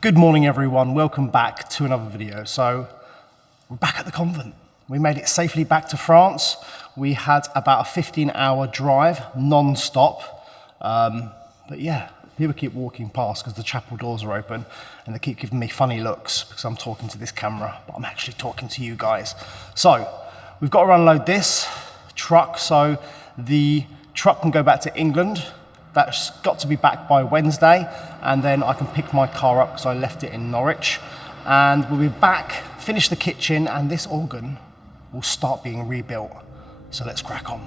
Good morning everyone, welcome back to another video. So we're back at the convent. We made it safely back to France. We had about a 15-hour drive, non-stop. But yeah, people keep walking past because the chapel doors are open and they keep giving me funny looks because I'm talking to this camera, but I'm actually talking to you guys. So we've got to unload this truck so the truck can go back to England. That's got to be back by Wednesday, and then I can pick my car up because I left it in Norwich. And we'll be back, finish the kitchen, and this organ will start being rebuilt. So let's crack on.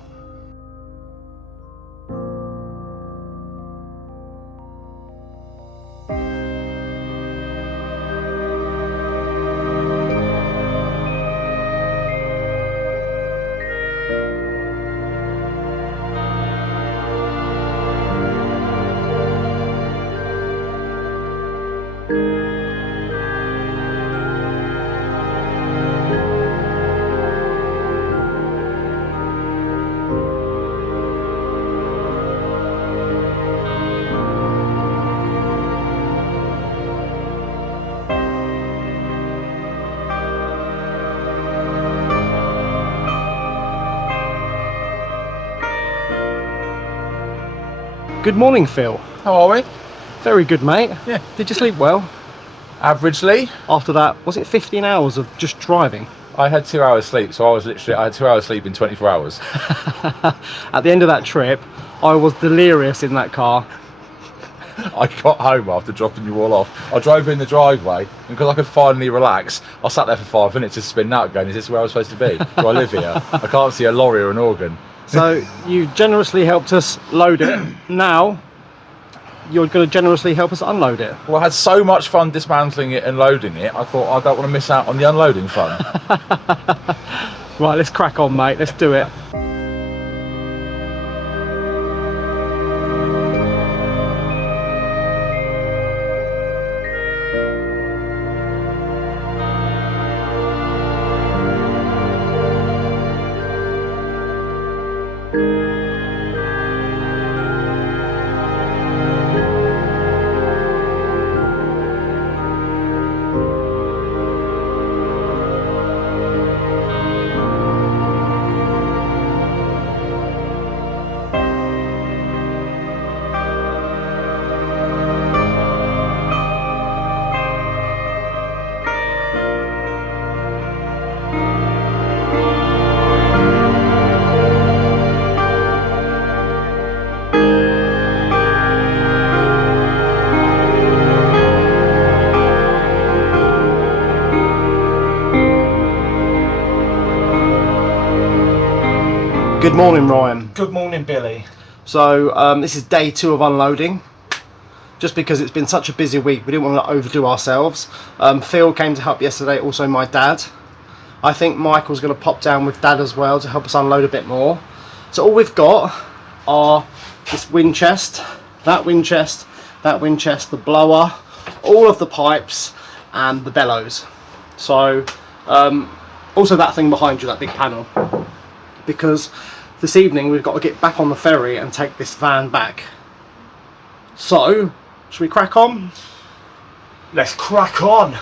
Good morning, Phil. How are we? Very good, mate. Yeah. Did you sleep well? Averagely. After that, was it 15 hours of just driving? I had 2 hours sleep, so I had 2 hours sleep in 24 hours. At the end of that trip, I was delirious in that car. I got home after dropping you all off. I drove in the driveway, and because I could finally relax, I sat there for 5 minutes just spinning out going, is this where I was supposed to be? Do I live here? I can't see a lorry or an organ. So you generously helped us load it. Now you're going to generously help us unload it. Well, I had so much fun dismantling it and loading it, I thought I don't want to miss out on the unloading fun. Right, let's crack on, mate. Let's do it. Good morning, Ryan. Good morning, Billy. So this is day 2 of unloading. Just because it's been such a busy week, we didn't want to overdo ourselves. Phil came to help yesterday, also my dad. I think Michael's going to pop down with dad as well to help us unload a bit more. So all we've got are this wind chest, that wind chest, that wind chest, the blower, all of the pipes and the bellows. So also that thing behind you, that big panel. Because this evening we've got to get back on the ferry and take this van back. So, should we crack on? Let's crack on.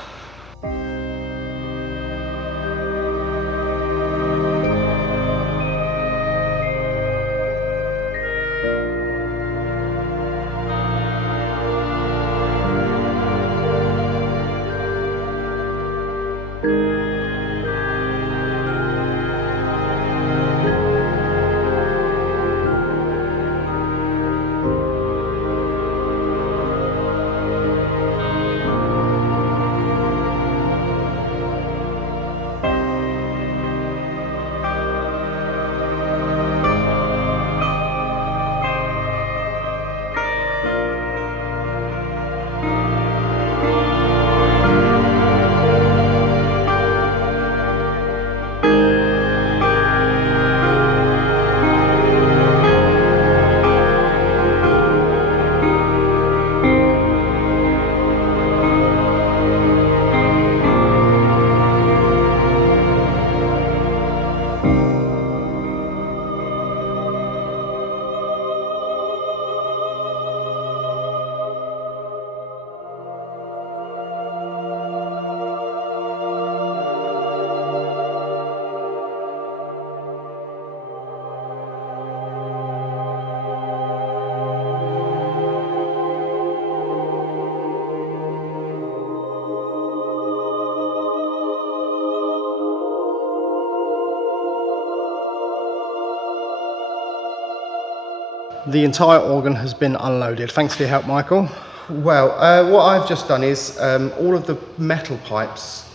the entire organ has been unloaded. Thanks for your help, Michael. Well, what I've just done is all of the metal pipes,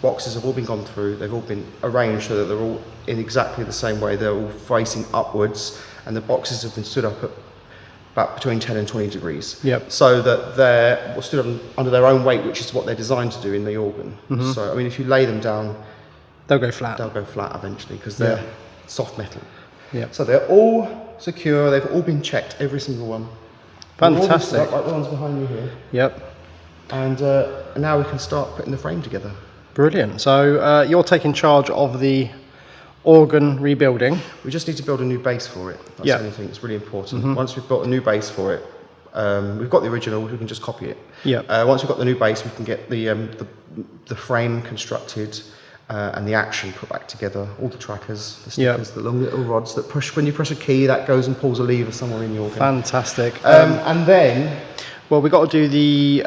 boxes have all been gone through, they've all been arranged so that they're all in exactly the same way, they're all facing upwards, and the boxes have been stood up at about between 10 and 20 degrees. Yep. So that they're stood under their own weight, which is what they're designed to do in the organ. So, I mean, if you lay them down, They'll go flat. they'll go flat eventually because they're soft metal. Yep. So they're all secure, they've all been checked, every single one. Fantastic. All like the ones behind me here. Yep. And now we can start putting the frame together. Brilliant. So you're taking charge of the organ rebuilding. We just need to build a new base for it. That's Yeah. the only thing that's really important. Once we've built a new base for it, we've got the original, we can just copy it. Yeah. Once we've got the new base, we can get the frame constructed and the action put back together, all the trackers, the stickers, the long little rods that push, when you press a key, that goes and pulls a lever somewhere in the organ. Fantastic. And then... Well, we've got to do the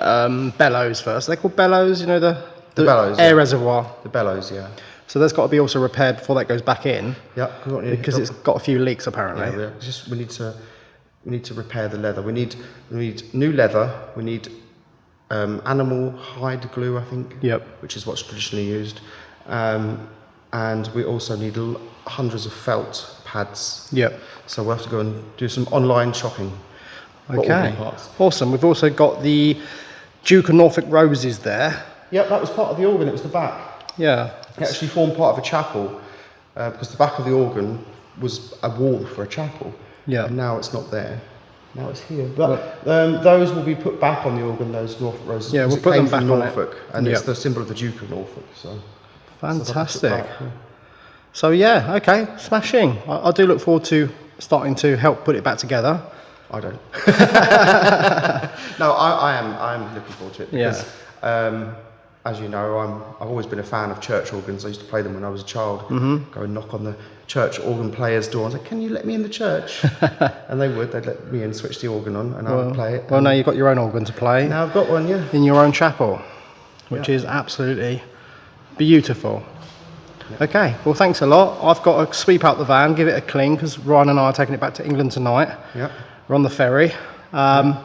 bellows first. They're called bellows, you know, the bellows, air yeah. reservoir. The bellows, yeah. So that's got to be also repaired before that goes back in. Yeah, because it's got a few leaks apparently. Yeah, we need to repair the leather. We need new leather. We need animal hide glue, I think. Yep. Which is what's traditionally used, and we also need hundreds of felt pads. Yep. So we'll have to go and do some online shopping. Okay. Awesome. We've also got the Duke of Norfolk roses there. Yep, that was part of the organ. It was the back. Yeah. It actually formed part of a chapel because the back of the organ was a wall for a chapel. Yeah. And now it's not there. Now it's here. But those will be put back on the organ, those Norfolk roses. Yeah, we'll it put came them back from on Norfolk, and it's the symbol of the Duke of Norfolk. So Fantastic. So yeah, okay, smashing. I do look forward to starting to help put it back together. I don't. No, I am looking forward to it because, as you know, I've always been a fan of church organs. I used to play them when I was a child. Go and knock on the church organ player's door. I was like, "Can you let me in the church?" And they would. They'd let me in, switch the organ on, and I would play it. Well, now you've got your own organ to play. Now I've got one, yeah. In your own chapel, which is absolutely beautiful. Okay, well, thanks a lot. I've got to sweep out the van, give it a clean, because Ryan and I are taking it back to England tonight. Yeah. We're on the ferry. And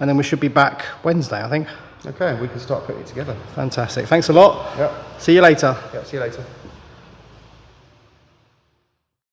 then we should be back Wednesday, I think. Okay, we can start putting it together. Fantastic. Thanks a lot. Yeah. See you later. Yeah, see you later.